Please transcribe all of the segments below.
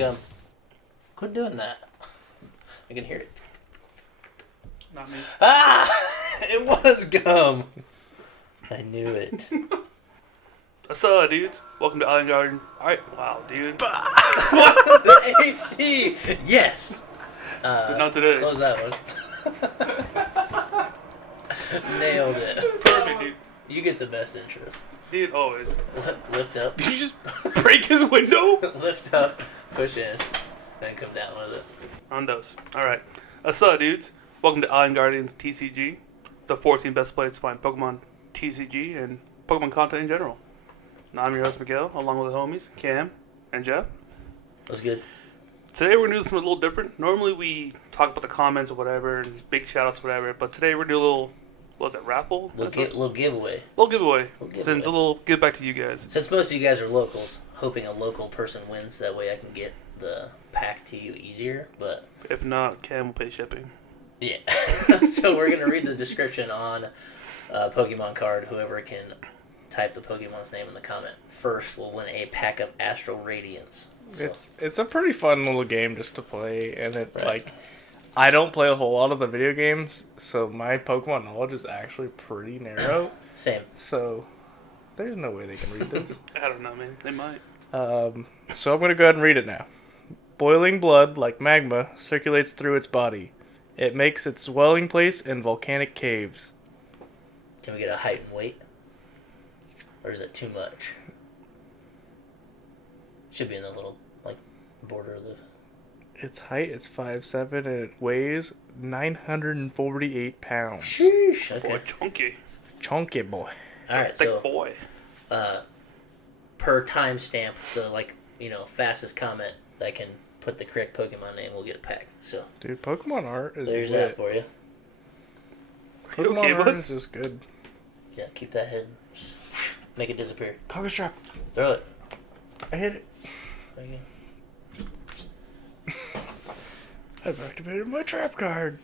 gum. Quit doing that. I can hear it. Not me. Ah! It was gum. I knew it. What's up, dudes? Welcome to Island Garden. Alright, wow, dude. The AC! Yes! So not today. Close that one. Nailed it. Perfect, dude. You get the best interest. Dude, always. Lift up. Did you just break his window? Lift up, push in, then come down with it. On those. Alright. What's up, dudes? Welcome to Island Guardians TCG, the 14 best plays to find Pokemon TCG and Pokemon content in general. Now, I'm your host, Miguel, along with the homies, Cam and Jeff. That's good. Today we're going to do something a little different. Normally we talk about the comments or whatever, and big shout-outs or whatever, but today we're going to do a little, what was it, raffle? Little giveaway. Little giveaway. Since a little give back to you guys. Since most of you guys are locals, hoping a local person wins, that way I can get the pack to you easier, but... If not, Cam will pay shipping. Yeah. So we're going to read the description on a Pokemon card. Whoever can type the Pokemon's name in the comment first will win a pack of Astral Radiance. So. It's a pretty fun little game just to play, and it's like, I don't play a whole lot of the video games, so my Pokemon knowledge is actually pretty narrow. Same. So there's no way they can read this. I don't know, man. They might. So I'm going to go ahead and read it now. Boiling blood, like magma, circulates through its body. It makes its dwelling place in volcanic caves. Can we get a height and weight? Or is it too much? Should be in the little, border of the... Its height is 5'7", and it weighs 948 pounds. Sheesh. Okay. Boy, chunky. Chunky boy. Alright, Thick so... boy. Per timestamp, the, fastest comment that can put the correct Pokemon name will get a pack. So... Dude, Pokemon art is There's lit. that for you. Pokemon okay, art bud? is just good. Yeah, keep that hidden. Just make it disappear. Conga Trap. Throw it. I hit it. Okay. I've activated my trap card.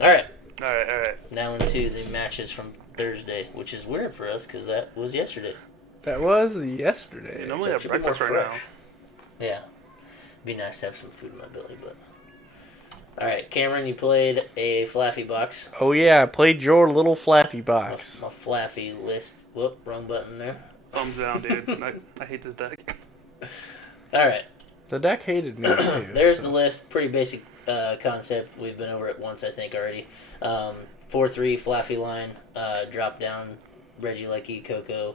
Alright. Alright. Now into the matches from Thursday, which is weird for us because that was yesterday. That was yesterday. Normally So it have should be breakfast more right fresh. Yeah. It'd be nice to have some food in my belly, but... Alright, Cameron, you played a Flaffy box. Oh yeah, I played your little Flaffy box. My Flaffy list. Whoop, wrong button there. now. Thumbs down, dude. I hate this deck. Alright. The deck hated me too. There's the list. Pretty basic concept. We've been over it once, I think, already. 4-3 Flaffy line. Drop down Regieleki, Coco,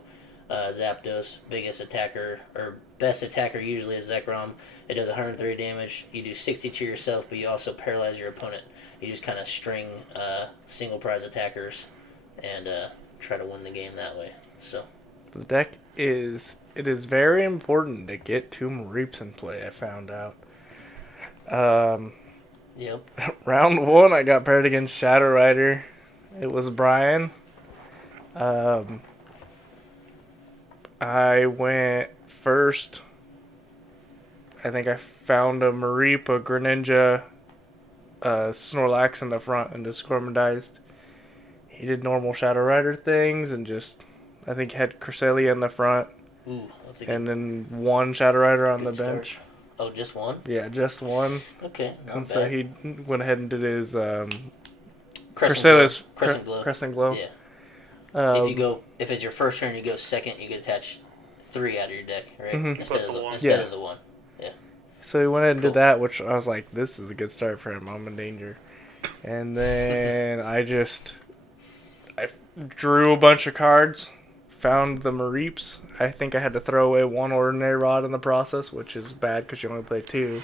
Zapdos. Biggest attacker, or best attacker usually is Zekrom. It does 130 damage. You do 60 to yourself, but you also paralyze your opponent. You just kind of string single prize attackers and try to win the game that way. So The deck is... It is very important to get 2 Mareeps in play, I found out. Yep. Round 1, I got paired against Shadow Rider. It was Brian. I went first. I think I found a Mareep, a Greninja, Snorlax in the front, and just Gormandized. He did normal Shadow Rider things, and just... I think he had Cresselia in the front. Ooh, that's a good, And then 1 Shadow Rider on the good start. bench. Oh, just one? Yeah, just 1. Okay, not And bad. so he went ahead and did his Crescent Crescent Glow. Glow. Yeah. If it's your first turn, you go second. You can attach 3 out of your deck, right? Mhm. Instead Plus of the the one. instead Yeah. of the 1. So he went ahead and Cool. did that, which I was like, this is a good start for him. I'm in danger. And then I drew a bunch of cards, found the Mareeps. I think I had to throw away 1 Ordinary Rod in the process, which is bad because you only play 2.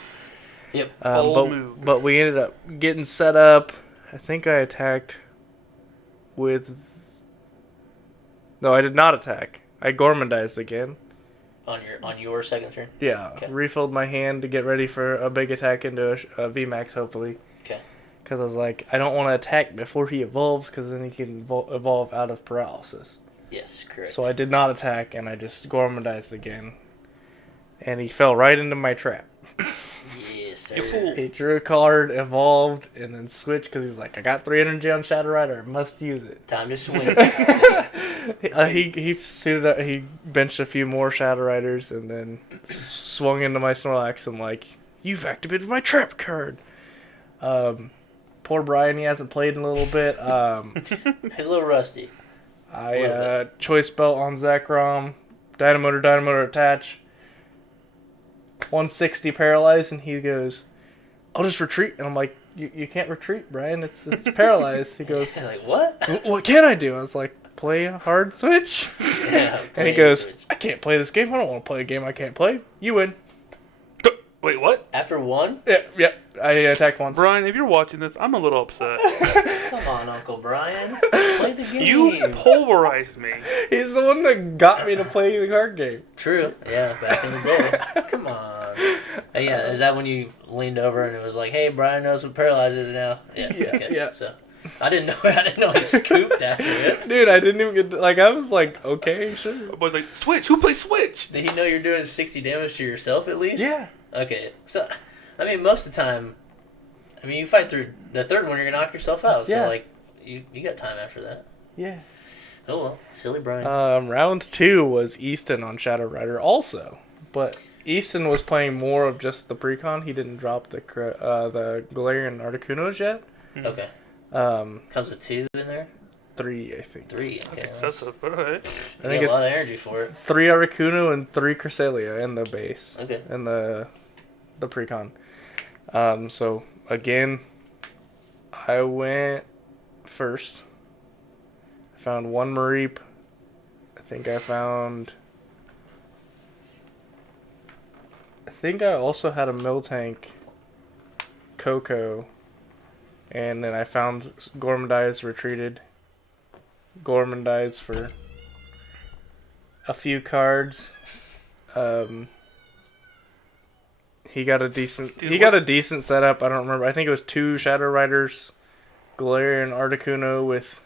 Yep. Bold move. But we ended up getting set up. I think I attacked with... No, I did not attack. I Gormandized again. On your second turn? Yeah, Okay. refilled my hand to get ready for a big attack into a VMAX, hopefully. Okay. Because I was like, I don't want to attack before he evolves, because then he can evolve out of paralysis. Yes, correct. So I did not attack, and I just Gormandized again. And he fell right into my trap. Yes, You fool. He drew a card, evolved, and then switched because he's like, I got 3 energy on Shadow Rider, I must use it. Time to swing. He suited up, he benched a few more Shadow Riders and then swung into my Snorlax and like, you've activated my trap card. Poor Brian, he hasn't played in a little bit. He's a little rusty. I choice belt on Zekrom, Dynamotor attach, 160 paralyzed, and he goes, I'll just retreat. And I'm like, you can't retreat, Brian. It's paralyzed. He goes, He's like, what? What can I do? I was like, play a hard switch. Yeah, And he goes, I can't play this game. I don't want to play a game I can't play. You win. Wait, what? After one? Yeah. I attacked once. Brian, if you're watching this, I'm a little upset. Come on, Uncle Brian. Play the game. You pulverized me. He's the one that got me to play the card game. True. Yeah, back in the day. Come on. Yeah, is that when you leaned over and it was like, hey, Brian knows what paralyzed is now? Yeah. Okay. Yeah. So I didn't know he scooped after it. Dude, I didn't even get I was like, okay, sure. My boy's like, Switch. Who plays Switch? Did he know you're doing 60 damage to yourself at least? Yeah. Okay. So, I mean, most of the time, you fight through the third one, you're going to knock yourself out. So, Yeah. like, you got time after that. Yeah. Oh, well. Silly Brian. Round 2 was Easton on Shadow Rider also. But Easton was playing more of just the precon. He didn't drop the Galarian Articunos yet. Okay. Comes with 2 in there? 3, I think. 3. Okay. That's excessive. All right. I think a it's lot of energy for it. 3 Articuno and 3 Cresselia in the base. Okay. In the precon. So, again, I went first. I found 1 Mareep. I think I also had a Miltank, Coco, and then I found Gormandize retreated. Gormandize for a few cards. He got a decent setup. I don't remember. I think it was 2 Shadow Riders, Galarian Articuno with.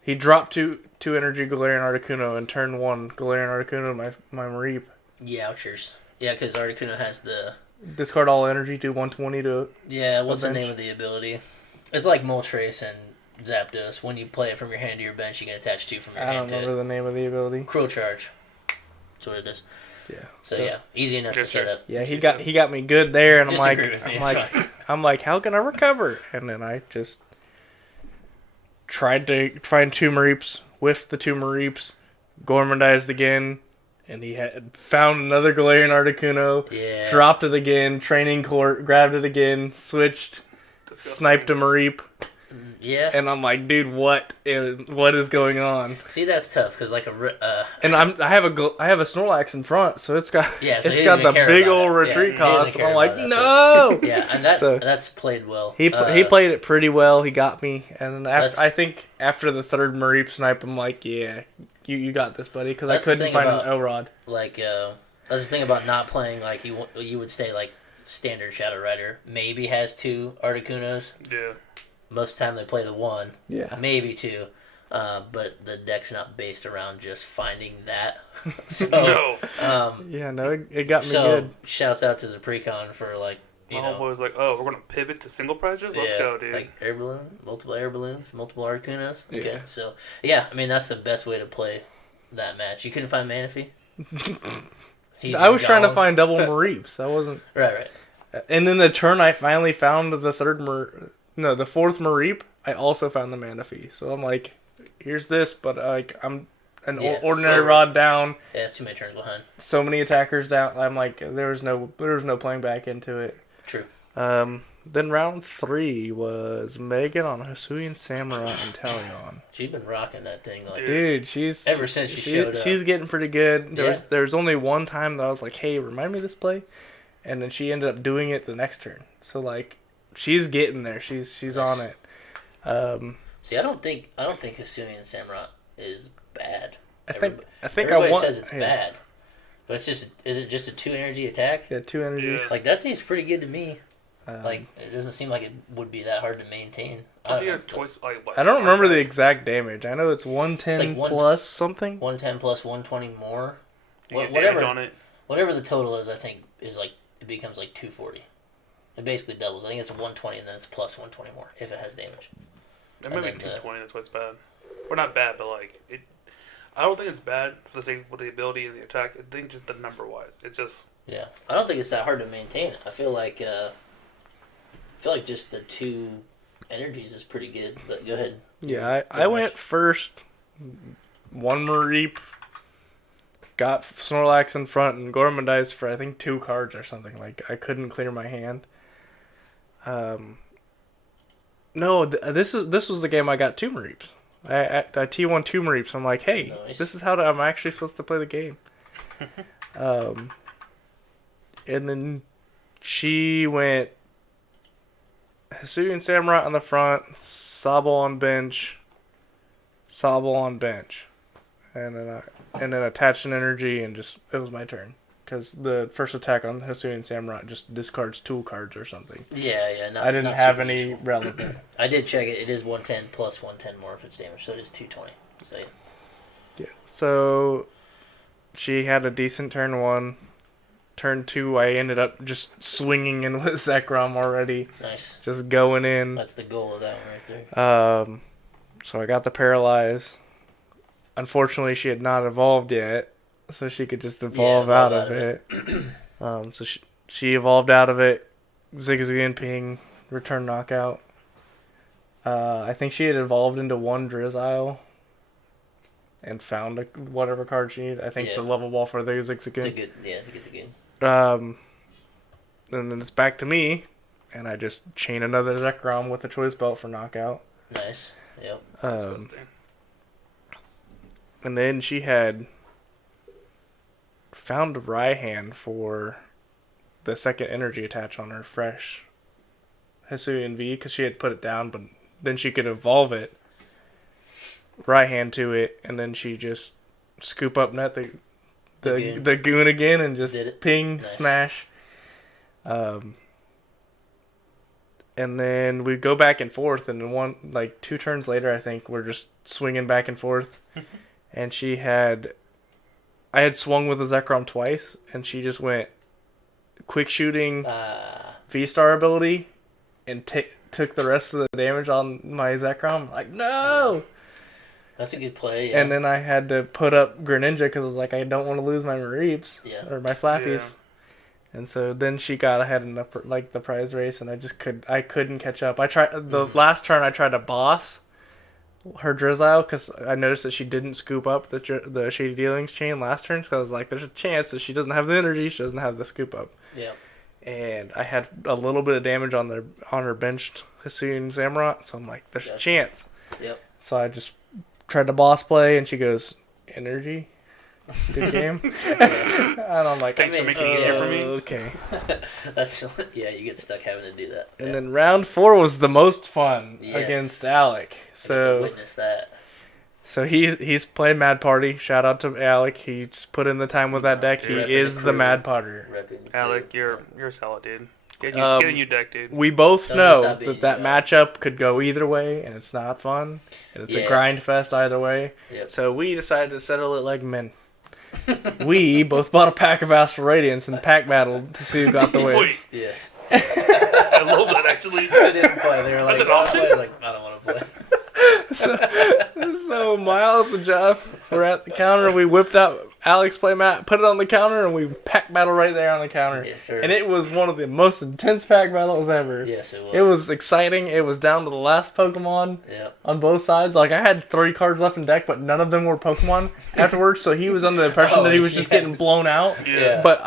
He dropped two energy Galarian Articuno and turn 1 Galarian Articuno my Mareep. Yeah, ouchers. Yeah, because Articuno has the... Discard all energy, do 120 to... Yeah, what's the bench. name of the ability? It's like Moltres and Zapdos. When you play it from your hand to your bench, you can attach 2 from your I don't hand to remember it. the name of the ability. Cruel Charge. That's what it is. Yeah. So yeah, easy enough to Yes, set sir. up. Yeah, he got me good there, and Disagree with me, it's fine. I'm like, how can I recover? And then I just tried to find 2 Mareeps, whiffed the 2 Mareeps, Gormandized again, and he had found another Galarian Articuno, Yeah. dropped it again, training court, grabbed it again, switched, sniped a Mareep, Yeah. and I'm like, dude, what is going on? See, that's tough because like And I have a Snorlax in front, so it's got Yeah, so he it's got doesn't the care big about old it. Yeah, retreat he cost, doesn't and I'm care like, about no. yeah, and that So- that's played well. He played it pretty well. He got me, and I think after the 3rd Mareep snipe, I'm like, yeah, you got this, buddy, because I That's the couldn't thing find about- an O-Rod. Like that's the thing about not playing like you would stay like standard Shadow Rider. Maybe has 2 Articunos. Yeah. Most of the time they play the 1. Yeah. Maybe 2. But the deck's not based around just finding that. So, No. Yeah, no, it got me so good. shouts out to the precon for like My homeboy's like, oh, we're going to pivot to single prizes? Let's go, dude. Like air balloon, multiple air balloons, multiple Articunos. Okay, Yeah. so yeah, I mean that's the best way to play that match. You couldn't find Manaphy. I was trying to find double Mareeps. I wasn't. Right. And then the turn I finally found the 4th Mareep, I also found the Manaphy. So I'm like, here's this, but like I'm an Yeah, ordinary so- rod down, Yeah, it's too many turns behind. so many attackers down. I'm like, there was no playing back into it. True. Then round 3 was Megan on Hisuian Samurai and Talion. She's been rocking that thing like Dude, she's ever since she showed up. She's getting pretty good. Yeah. There's only one time that I was like, "Hey, remind me of this play," and then she ended up doing it the next turn. So like, she's getting there. She's Nice. on it. See, I don't think Hisuian Samurai is bad. I think Everybody I want. says it's bad, but it's just is it just a 2 energy attack? Yeah, 2 energies. Yeah. Like that seems pretty good to me. Um, Like it doesn't seem like it would be that hard to maintain. Does he know, have choice? Like, what, I don't remember the cards? exact damage. I know it's 110 It's like plus something. 110 plus 120 more. You get Whatever damage on it. Whatever the total is, I think is like it becomes like 240. It basically doubles. I think it's 120 and then it's plus 120 more if it has damage. That might be 220. That's why it's bad. Or not bad, but like it. I don't think it's bad. Let's say with the ability and the attack. I think just the number wise, it's just. Yeah, I don't think it's that hard to maintain. I feel like just the 2 energies is pretty good. But go ahead. Yeah, I went first. 1 Mareep. Got Snorlax in front and Gormandized for I think 2 cards or something. Like I couldn't clear my hand. No, this was the game I got 2 Mareeps. I T1 2 Mareeps. I'm like, hey, nice. This is how I'm actually supposed to play the game. And then she went Hisuian Samurott on the front, Sobble on bench, and then attached an energy and just it was my turn because the first attack on Hisuian Samurott just discards 2 cards or something. Yeah. I didn't have any relevant. I did check it. It is 110 plus 110 more if it's damage, so it is 220. So Yeah. So she had a decent turn 1. Turn 2, I ended up just swinging in with Zekrom already. nice. Just going in. That's the goal of that one right there. So I got the Paralyze. Unfortunately, she had not evolved yet, so she could just evolve out of it. So she evolved out of it. Zigzagoon Ping, return knockout. I think she had evolved into 1 Drizzile and found whatever card she needed. I think the level ball for the Zigzagoon. To get the game. And then it's back to me, and I just chain another Zekrom with a Choice Belt for knockout. Nice. Yep. And then she had found a Raihan for the second energy attach on her fresh Hisuian V because she had put it down, but then she could evolve it, Raihan to it, and then she just scoop up net the goon again and just ping, nice. Smash. And then we go back and forth, and then 2 turns later, I think we're just swinging back and forth. And I had swung with a Zekrom twice, and she just went quick shooting V-Star ability and took the rest of the damage on my Zekrom. Like, no! That's a good play, yeah. And then I had to put up Greninja because I was like, I don't want to lose my Mareeps or my Flappies. Yeah. And so then she got ahead in the prize race, and I couldn't catch up. I tried last turn. I tried to boss her Drizzile because I noticed that she didn't scoop up the Shady Dealings chain last turn. So I was like, there's a chance that she doesn't have the energy, she doesn't have the scoop up. Yeah. And I had a little bit of damage on her benched Hisuian Samurott, so I'm like, there's a chance. Yep. So I just tried to boss play, and she goes, energy? Good game. And I'm like, thanks for making it easier for me. Okay. You get stuck having to do that. And then round 4 was the most fun against Alec. So witness that. So he's playing Mad Party. Shout out to Alec. He's put in the time with that deck. He is the Mad Party. Alec, you're solid, dude. Get a new deck, dude. We both know that matchup could go either way, and it's not fun. And it's a grind fest either way. Yep. So we decided to settle it like men. We both bought a pack of Astral Radiance and pack battled to see who got the win. Yes. I love that, actually. They didn't play. They were like, I don't want to play. So Miles and Jeff were at the counter. We whipped out Alex playmat, put it on the counter, and we pack battle right there on the counter. Yes, sir. And it was one of the most intense pack battles ever. Yes, it was. It was exciting. It was down to the last Pokemon on both sides. Like, I had 3 cards left in deck, but none of them were Pokemon afterwards, so he was under the impression that he was just getting blown out. Yeah. But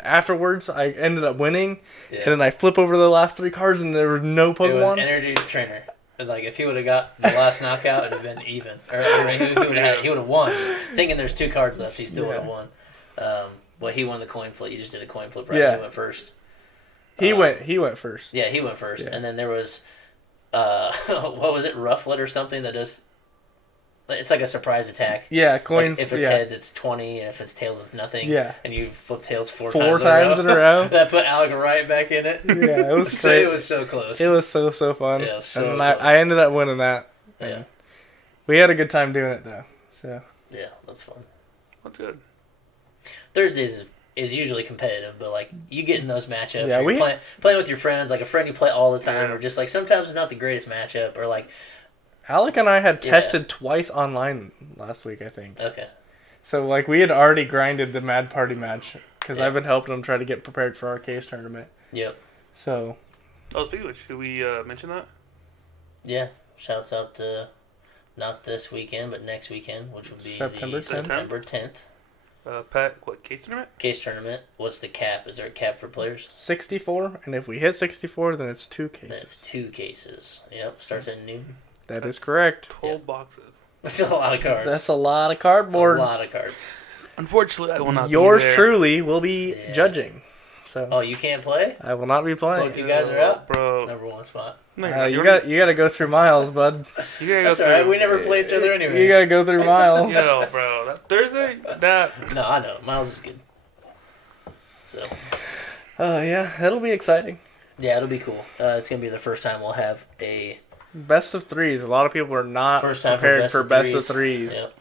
afterwards, I ended up winning, and then I flip over the last 3 cards, and there were no Pokemon. It was Energy Trainer. Like, if he would have got the last knockout, it would have been even. Or he would have won. Thinking there's 2 cards left, he still would have won. He won the coin flip. You just did a coin flip, right? Yeah. He went first. He went first. Yeah, he went first. Yeah. And then there was, what was it, Rufflet or something that does... It's like a surprise attack. Yeah, coin. Like if it's heads, it's 20, and if it's tails, it's nothing. Yeah. And you flip tails 4 times in a row. That put Alec right back in it. Yeah, it was great. It was so close. It was so fun. Yeah, so and close. I ended up winning that. Yeah. We had a good time doing it, though. So. Yeah, that's fun. That's good. Thursdays is usually competitive, but like you get in those matchups. Yeah, You're playing with your friends, like a friend you play all the time, Yeah. or just like sometimes it's not the greatest matchup, or like Alec and I had Yeah. tested twice online last week, I think. okay, So, like, we had already grinded the Mad Party match because Yeah. I've been helping him try to get prepared for our case tournament. yep, So, Oh, speaking of which, should we mention that? yeah. Shouts out to not this weekend, but next weekend, which would be September the 10th. September 10th Pat, what, case tournament? case tournament. What's the cap? Is there a cap for players? 64, and if we hit 64, then it's 2 cases. That's 2 cases. Yep, starts at noon. That is That's correct. 12 boxes. That's a lot of cards. That's a lot of That's cardboard. a lot of cards. Unfortunately, I will not Yours be there. truly will be Yeah. judging. So, Oh, you can't play? I will not be playing. Both you guys are out? Bro. Number 1 spot. No, You got to go through miles, bud. You gotta That's go alright. through. We never play each other anyways. You got to go through miles. Yo, bro. That Thursday? That. No, I know. Miles is good. So, Oh, yeah, it'll be exciting. yeah, it'll be cool. It's going to be the first time we'll have a Best of threes. A lot of people are not first time prepared for for best of threes. Yep.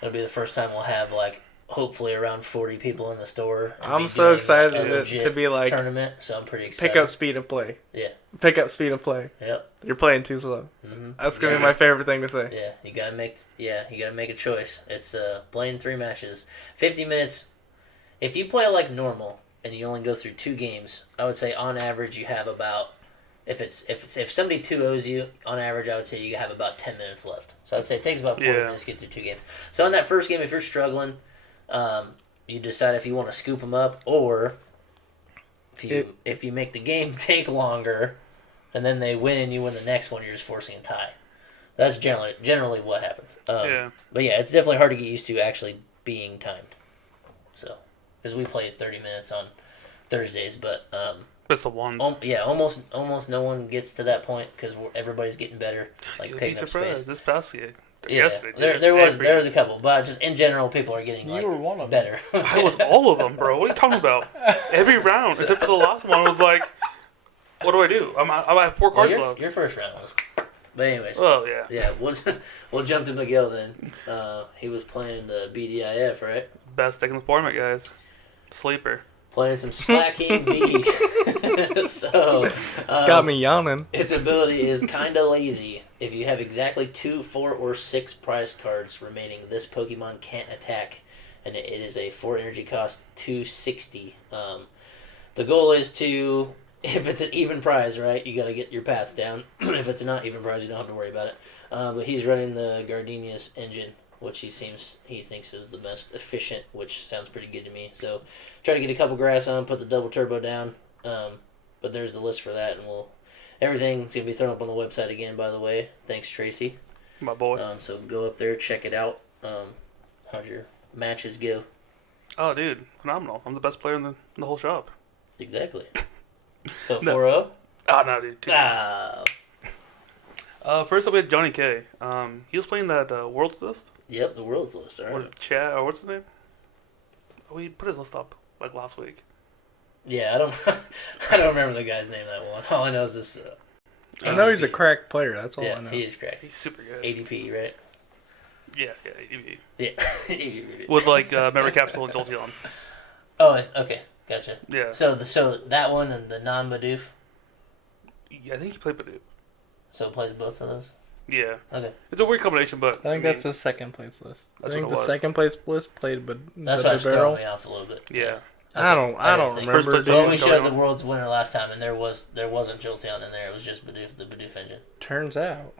It'll be the first time we'll have, like, hopefully around 40 people in the store. and I'm be so doing, excited like, a legit to be like, tournament, so I'm pretty excited. pick up speed of play. Yeah. Pick up speed of play. Yep. You're playing too slow. Mm-hmm. That's going to be my favorite thing to say. Yeah, you gotta make a choice. It's playing 3 matches, 50 minutes. If you play like normal and you only go through 2 games, I would say on average you have about if somebody 2-0s you, on average I would say you have about 10 minutes left. So I'd say it takes about 40 minutes to get through 2 games. So in that first game, if you're struggling, you decide if you want to scoop them up or if you make the game take longer, and then they win and you win the next one, you're just forcing a tie. That's generally what happens. Yeah. But yeah, it's definitely hard to get used to actually being timed. So, because we play 30 minutes on Thursdays, but That's the ones. almost no one gets to that point because everybody's getting better, like You'd be picking up surprised. space. This past year. Yeah, Yesterday. there was a couple, but just in general, people are getting like You were one of them. better. I was all of them, bro. What are you talking about? Every round, except for the last one, I was like, what do I do? I have 4 Well, cards your, left. your first round was. But anyways, Oh, yeah. yeah, we'll jump to Miguel then. He was playing the BDIF, right? Best deck in the format, guys. Sleeper. Playing some Slacking V. So It's got me yawning. its ability is kind of lazy. If you have exactly 2, 4, or 6 prize cards remaining, this Pokemon can't attack, and it is a 4 energy cost, 260. The goal is to, if it's an even prize, right, you got to get your paths down. If it's not even prize, you don't have to worry about it. But he's running the Gardenia's engine, which he thinks is the most efficient, which sounds pretty good to me. So try to get a couple grass on, put the double turbo down. But there's the list for that, and everything's gonna be thrown up on the website again. By the way, thanks Tracy. My boy. So go up there, check it out. How'd your matches go? Oh, dude. Phenomenal. I'm the best player in the whole shop. Exactly. So No. 4-0. Oh, no, dude. 2-2. Ah. First up, we had Johnny K. He was playing that Worlds list. Yep, the world's list. All Or right. Chad, or what's his name? Oh, he put his list up like last week. Yeah, I don't. I don't remember the guy's name that one. All I know is this. I know he's a ADP. cracked player. That's all Yeah, I know. he is cracked. He's super good. ADP, right? Yeah, EV. Yeah. With like Memory Capsule and Jolteon. Oh, okay, gotcha. Yeah. So that one and the non-Bidoof. Yeah, I think he played Badoo. So it plays both of those. Yeah. Okay, It's a weird combination, but I think that's his second place list. I That's think what it the was. second place list played, but that's the why it's throwing barrel. me off a little bit. yeah. I don't didn't think- remember. First place Well, Yeah, we going showed on. the world's winner last time, and there wasn't Jolteon in there. It was just Bidoof, the Bidoof engine. Turns out,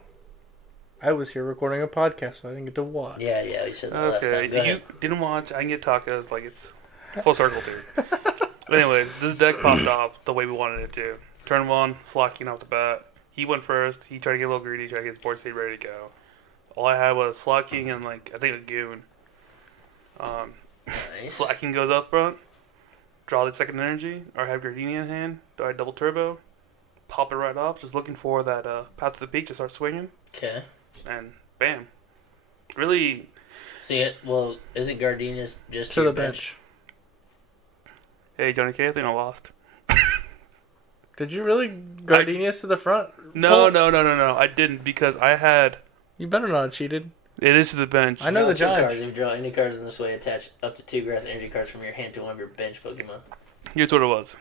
I was here recording a podcast, so I didn't get to watch. Yeah, you said that last time. Go Okay, you ahead. didn't watch. I can get tacos. Like it's full circle, dude. But anyways, this deck popped off the way we wanted it to. Turn 1, Slacking off the bat. He went first. He tried to get a little greedy. Tried to get his board state ready to go. All I had was Slacking and like I think a Goon. Nice. Slacking goes up front. Draw the second energy, or have Gardenia in hand. Do I double turbo? Pop it right off. Just looking for that path to the peak to start swinging, Okay. and bam. Really, See it? Well, isn't Gardenia's just To your the bench. hey Johnny K, I think I lost. Did you really Gardenias to the front? No. I didn't because I had. You better not have cheated. It is to the bench. I know the Draw 2 judge. cards. If you draw any cards in this way, attach up to 2 grass energy cards from your hand to one of your bench Pokemon. Here's what it was.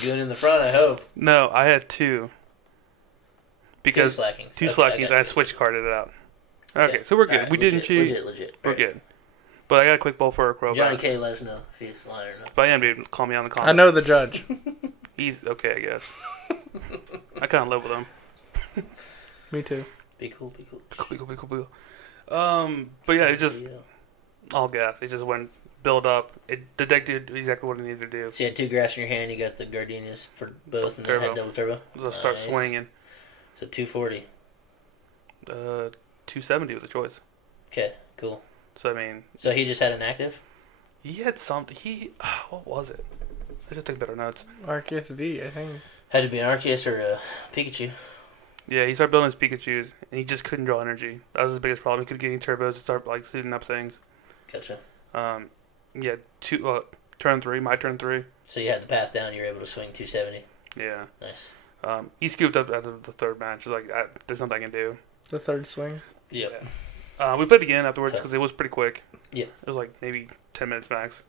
Good in the front, I hope. No, I had 2. Because 2 slackings. Two Okay, slackings. got I you. switch carded it out. Okay, so we're good. Alright, we didn't cheat. Legit. We're Alright. good. But I got a quick ball for a Crobat. Johnny K, let us know if he's lying or not. But I am able to call me on the comments. I know the judge. He's okay, I guess. I kind of live with him. Me too. Be cool. Cool. But yeah, it just all gas. It just went build up. The deck did exactly what it needed to do. So you had 2 grass in your hand. You got the Gardenias for both, and then Turbo. had double turbo. Let's start swinging. So 240. 270 with a choice. Okay, cool. So I mean, So he just had an active. he had something. What was it? I should take better notes. Arceus V, I think. Had to be an Arceus or a Pikachu. Yeah, he started building his Pikachu's, and he just couldn't draw energy. That was his biggest problem. He couldn't get any turbos to start like suiting up things. Gotcha. Yeah, turn 3, my turn 3. So you had the path down. You were able to swing 270. Yeah. Nice. He scooped up after the third match. He's like, there's nothing I can do. The third swing. Yep. We played again afterwards because it was pretty quick. Yeah. It was like maybe 10 minutes max.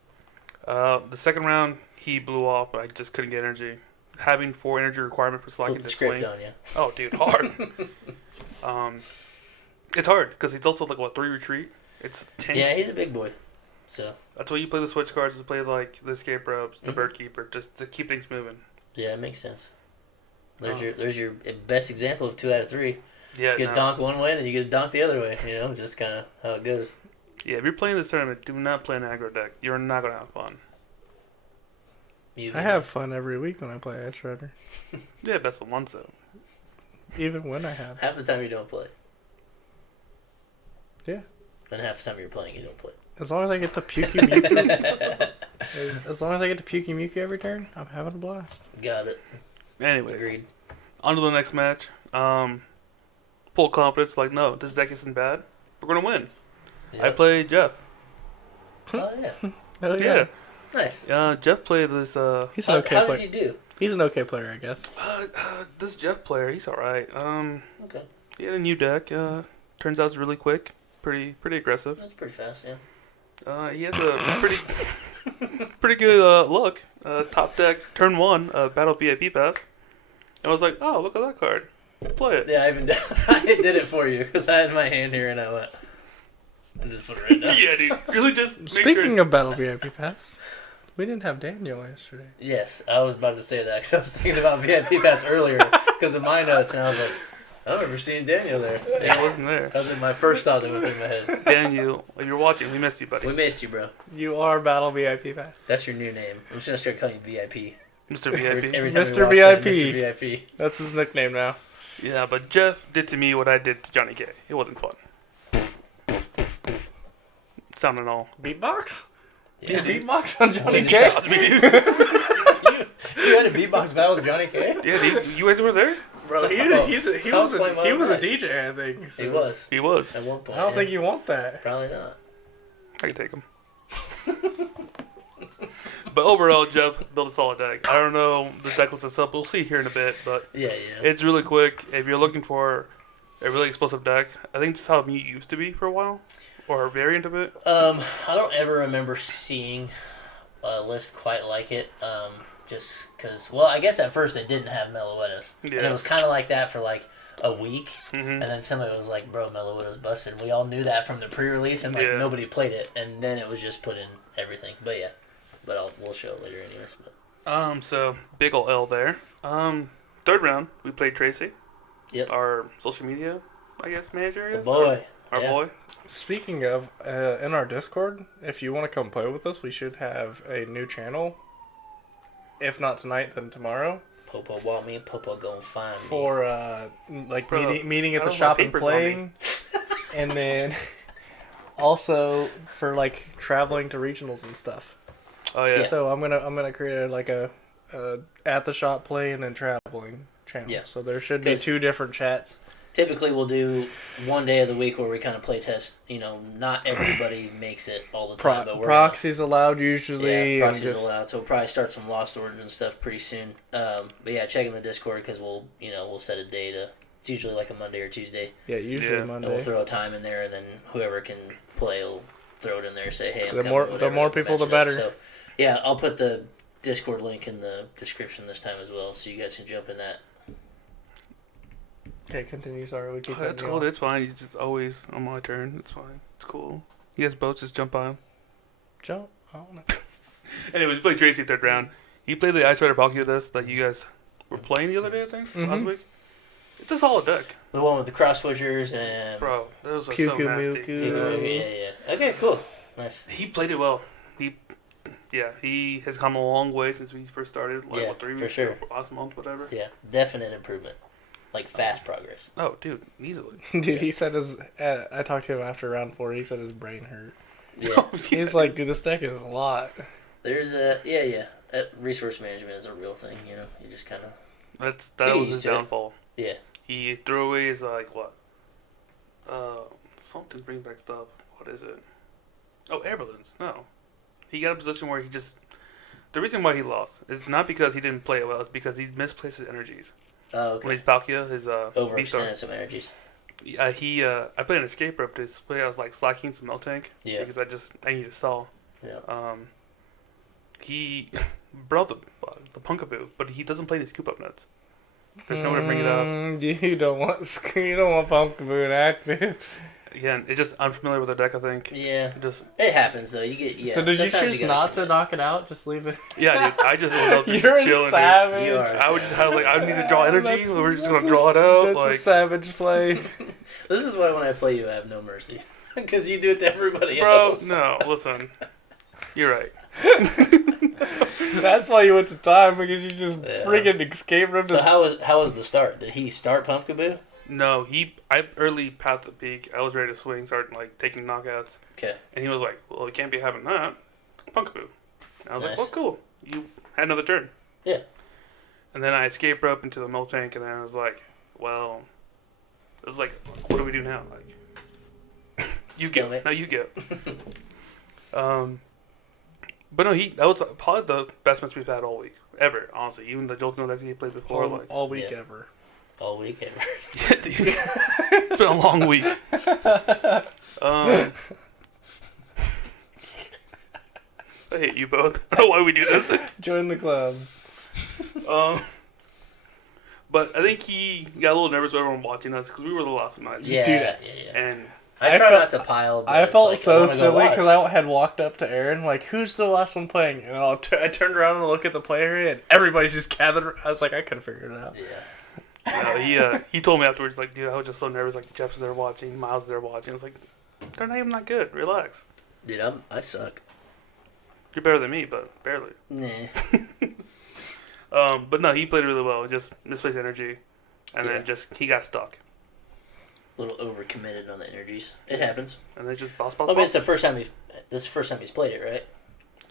The second round, he blew off, but I just couldn't get energy. Having 4 energy requirement for selecting Flip the to script swing. on you. Oh, dude, hard. It's hard because he's also like, 3 retreat? It's 10. Yeah, he's a big boy. So. That's why you play the switch cards, to play like the escape ropes, the bird keeper, just to keep things moving. Yeah, it makes sense. There's your best example of 2 out of 3. Yeah, You get a donk one way, then you get a donk the other way. You know, just kind of how it goes. Yeah, if you're playing this tournament, do not play an aggro deck. You're not going to have fun. I have fun every week when I play Ice Rider. Yeah, best of 1, so. Even when I have. Half the time you don't play. Yeah. And half the time you're playing, you don't play. As long as I get the Pukey Mewtwo. As long as I get the Pukey Mewtwo every turn, I'm having a blast. Got it. Anyways, Agreed. on to the next match. Full confidence, like, no, this deck isn't bad. We're going to win. Yep. I played Jeff. Oh, yeah. Hell Yeah. Nice. Jeff played this. He's an How, okay how player. did you do? He's an okay player, I guess. This Jeff player, he's alright. Okay. He had a new deck. Turns out it's really quick. Pretty aggressive. That's pretty fast, yeah. He has a pretty good look. Top deck, turn 1, Battle VIP Pass. I was like, oh, look at that card. Play it. Yeah, I even I did it for you because I had my hand here and I went. I just put it right down. Yeah, dude. Really just make Speaking sure. of Battle VIP Pass, we didn't have Daniel yesterday. Yes, I was about to say that because I was thinking about VIP Pass earlier because of my notes and I was like, I don't remember seeing Daniel there. He wasn't there. That was my first thought that went through my head. Daniel, if you're watching, we missed you, buddy. We missed you, bro. You are Battle VIP Pass. That's your new name. I'm just gonna start calling you VIP. Mr. VIP. Every time Mr. we walk in, VIP. Mr. VIP. That's his nickname now. Yeah, but Jeff did to me what I did to Johnny K. It wasn't fun. Sounding all. Beatbox? Yeah, Beatbox on Johnny Did K? it Sounds me, dude. You had a beatbox battle with Johnny K? Yeah, dude. You guys were there? Bro, he was a DJ, I think. So. He was. He was. At one point. I don't yeah. think you want that. Probably not. I can take him. But overall, Jeff built a solid deck. I don't know the deck list itself. We'll see here in a bit, but Yeah. it's really quick. If you're looking for a really explosive deck, I think this is how Mute used to be for a while, or a variant of it. I don't ever remember seeing a list quite like it. Just because, well, I guess at first they didn't have Meloetas. Yeah. And it was kind of like that for like a week. Mm-hmm. And then somebody was like, bro, Meloetas busted. We all knew that from the pre-release and like Yeah. nobody played it. And then it was just put in everything. But yeah. But we'll show it later anyways. But. So big ol' L there. Third round, we played Tracy. Yep. Our social media, I guess, manager. I The guess? boy. Our Yeah. boy. Speaking of, in our Discord, if you want to come play with us, we should have a new channel. If not tonight, then tomorrow. Popo want me, Popo gonna find me. For, like, Bro, meeting at I the don't shop have and papers on playing. And then also for, like, traveling to regionals and stuff. Oh yeah. So I'm gonna create a at the shop playing and traveling channel. Yeah. So there should be 'Cause- 2 different chats. Typically, we'll do one day of the week where we kind of play test. You know, not everybody makes it all the time, but we're Proxies allowed usually. yeah, and proxies just, allowed. So we'll probably start some Lost Origin stuff pretty soon. But yeah, check in the Discord because we'll set a day to It's usually like a Monday or Tuesday. Yeah, usually Yeah. And we'll Monday. throw a time in there, and then whoever can play will throw it in there. Say, hey, I'm The coming, more whatever, we'll people, match the it up. better. So, yeah, I'll put the Discord link in the description this time as well, so you guys can jump in that. Okay, continue. Sorry, we keep That's cutting you cool. off. It's fine. He's just always on my turn. It's fine. It's cool. He has boats. Just jump on him. Jump. I don't know. Anyways, we played Tracy third round. He played the Ice Rider Palkia with us that you guys were playing the other day, I think, last Mhm. week. It's a solid deck. The one with the cross switchers and... Bro, those are so Puku nasty. Muku. Yeah. Okay, cool. Nice. He played it well. He has come a long way since we first started. Like, Yeah, 3 for weeks sure. ago, last month, whatever. Yeah, definite improvement. Like, fast progress. Oh, dude, easily. Dude, he said his. I talked to him after round 4. He said his brain hurt. Yeah. He's like, dude, this deck is a lot. There's a... Yeah. Resource management is a real thing, you know? You just kind of... That He was used his to it. downfall. Yeah. He threw away his, like, what? Something bring back stuff. What is it? Oh, air balloons. No. He got a position where he just... The reason why he lost is not because he didn't play it well. It's because he misplaced his energies. Oh, okay. When he's Palkia, his V-Star. Overextended some energies. I played an escape rope to play. I was like slacking some milk tank Yeah. because I needed to stall. Yeah. He brought the Punkaboo, but he doesn't play any scoop up nuts. There's nowhere to bring it up. You don't want Pumpkaboo active. Again, it's just unfamiliar with the deck. I think. Yeah. Just It happens, though. You get... Yeah. So did you sometimes choose gotta not to commit. knock it out? Just leave it. yeah, dude. I just was up there You're just chilling. a savage. You are. I would just have like I need to draw energy. That's- We're just gonna that's draw it out. That's Like, a savage play. This is why when I play you, I have no mercy. Because you do it to everybody bro, else. no, listen. You're right. That's why you went to time, because you just Yeah. freaking escape room. So how was the start? Did he start Pumpkaboo? No, I early passed the peak. I was ready to swing, start like taking knockouts. Okay. And he was like, well, you can't be having that. Punkaboo. And I was Nice. like, well, cool. You had another turn. Yeah. And then I escape rope into the milk tank, and then I was like, well, it was like, what do we do now? Like, you Kill go. me. No, you go. But no, that was probably the best match we've had all week. Ever, honestly. Even the Jolteon deck he played before. Like, all week Yeah. ever. All week ever. yeah, dude. It's been a long week. I hate you both. I don't know why we do this. Join the club. But I think he got a little nervous with everyone watching us because we were the last match. Yeah, Dude, yeah. And I I try felt- not to pile. But I it's felt like, so wanna go silly watch. because I had walked up to Aaron, like, who's the last one playing? And I turned around and looked at the player, and everybody's just gathered. I was like, I could have figured it out. Yeah. he told me afterwards, like, dude, I was just so nervous. Like, Jeff's there watching, Miles there watching. I was like, they're not even that good. Relax. Dude, I suck. You're better than me, but barely. Nah. But no, he played really well. Just misplaced energy, and Yeah. then he got stuck, A little overcommitted on the energies. It happens. and then just boss. I mean, it's the first time he's played it, right?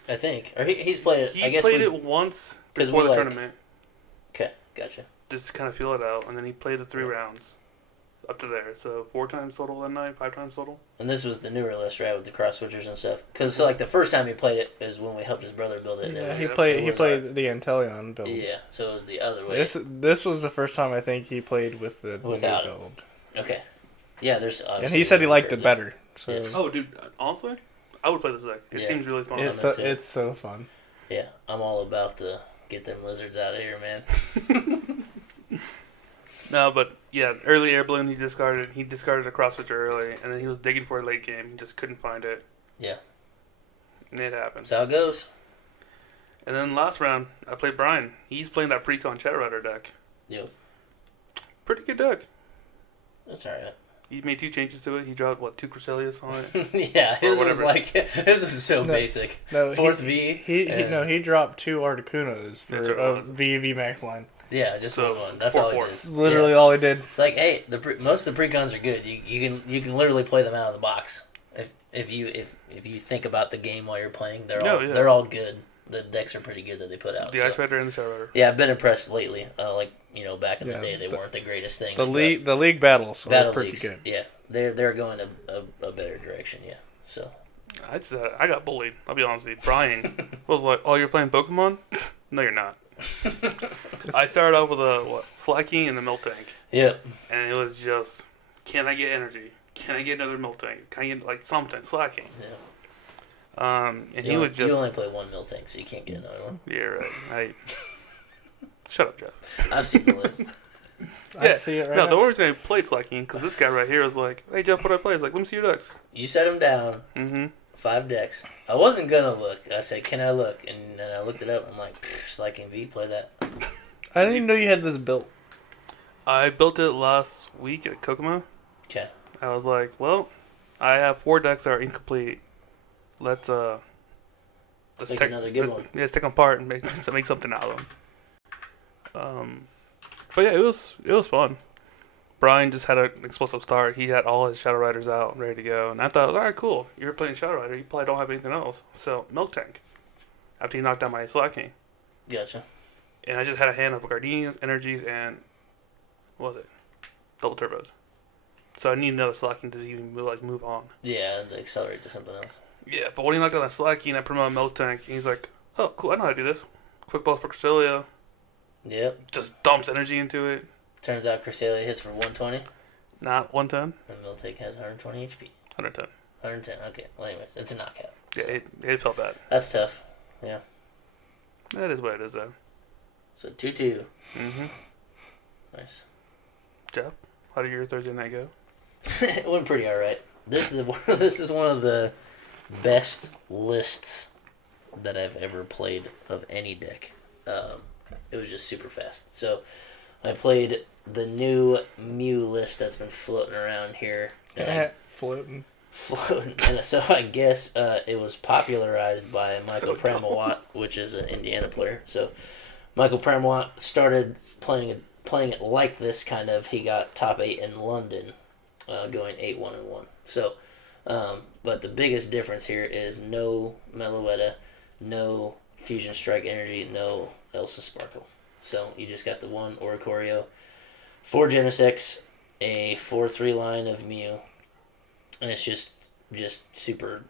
I think, or he's played it. He I guess played it once 'cause before we, the like- tournament, Okay, gotcha. just to kind of feel it out, and then he played the 3 Yeah. rounds up to there. So 4 times total that night, 5 times total. And this was the newer list, right, with the cross switchers and stuff. Because like the first time he played it is when we helped his brother build it. And Yeah, it he was, played. it He was played the Inteleon build. Yeah, so it was the other way. This was the first time I think he played with the Without new it. build, Okay. Yeah, there's. and he said he liked it better. So Yes. Oh, dude, honestly, I would play this deck. It Yeah. seems really fun. it's I'm into it. it's so fun. Yeah, I'm all about the get them lizards out of here, man. No, but yeah, early air balloon he discarded. He discarded a cross switcher early, and then he was digging for a late game. He just couldn't find it. Yeah. And it happens. That's how it goes. And then last round, I played Brian. He's playing that Precon Chat Rider deck. Yep. Pretty good deck. That's alright. He made 2 changes to it. He dropped, 2 Crescelius on it? Yeah, his was whatever. like his was so No, basic. No, Fourth V. he dropped 2 Articunos for That's what it a was. VV max line. Yeah, just So, one. That's 4-4. all he It's did. literally Yeah. all he did. It's like, hey, most of the precons are good. You can literally play them out of the box. If you think about the game while you're playing, they're all good. The decks are pretty good that they put out. The so. Ice Rider and the Chat Rider. Yeah, I've been impressed lately. Back in the Yeah, day, they weren't the greatest things. The but league battles battle are pretty leagues, good. yeah, they're going a better direction. Yeah, so I got bullied. I'll be honest with you. Brian was like, "Oh, you're playing Pokemon? No, you're not." I started off with a slacking and a milk tank, Yep. and it was just, can I get energy? Can I get another milk tank? Can I get like something slacking? Yeah. And he would just. You only play one milk tank, so you can't get another one. Yeah, right. Shut up, Jeff. I've seen the list. I see it right No, now. the only reason I played slacking because this guy right here was like, "Hey Jeff, what do I play?" He's like, "Let me see your decks." You set him down. Mm-hmm. 5 decks. I wasn't gonna look. I said, "Can I look?" And then I looked it up. I'm like, "Slaking V, play that." I didn't even know you had this built. I built it last week at Kokomo. Okay. I was like, well, I have 4 decks that are incomplete. Let's Make another good one. Yeah, let's take them apart and make something out of them. But yeah, it was fun. Brian just had an explosive start. He had all his Shadow Riders out, ready to go. And I thought, all right, cool. You're playing Shadow Rider. You probably don't have anything else. So, Milk Tank. After he knocked down my Slacking. Gotcha. And I just had a hand of Gardenias, Energies, and what was it? Double Turbos. So I need another Slacking to even move on. Yeah, to accelerate to something else. Yeah, but when he knocked down that Slacking, I put him on Milk Tank. And he's like, oh, cool, I know how to do this. Quick Balls for Cresselia. Yep. Just dumps energy into it. Turns out Cresselia hits for 120, Not 110. and Miltank has 120 HP. 110. 110. Okay. Well, anyways, it's a knockout. Yeah, So it felt bad. that's tough. Yeah. That is what it is, though. So 2-2. Mm-hmm. Nice. Jeff, how did your Thursday night go? It went pretty alright. This is one of the best lists that I've ever played of any deck. It was just super fast. So I played the new Mew list that's been floating around here. Floating. And so I guess it was popularized by Michael So Pramawat, which is an Indiana player. So Michael Pramawat started playing it like this kind of. He got top 8 in London, going 8-1-1. So, but the biggest difference here is no Meloetta, no Fusion Strike Energy, no Elsa Sparkle. So you just got the one Oricorio, 4 Genesects, a 4/3 line of Mew, and it's just super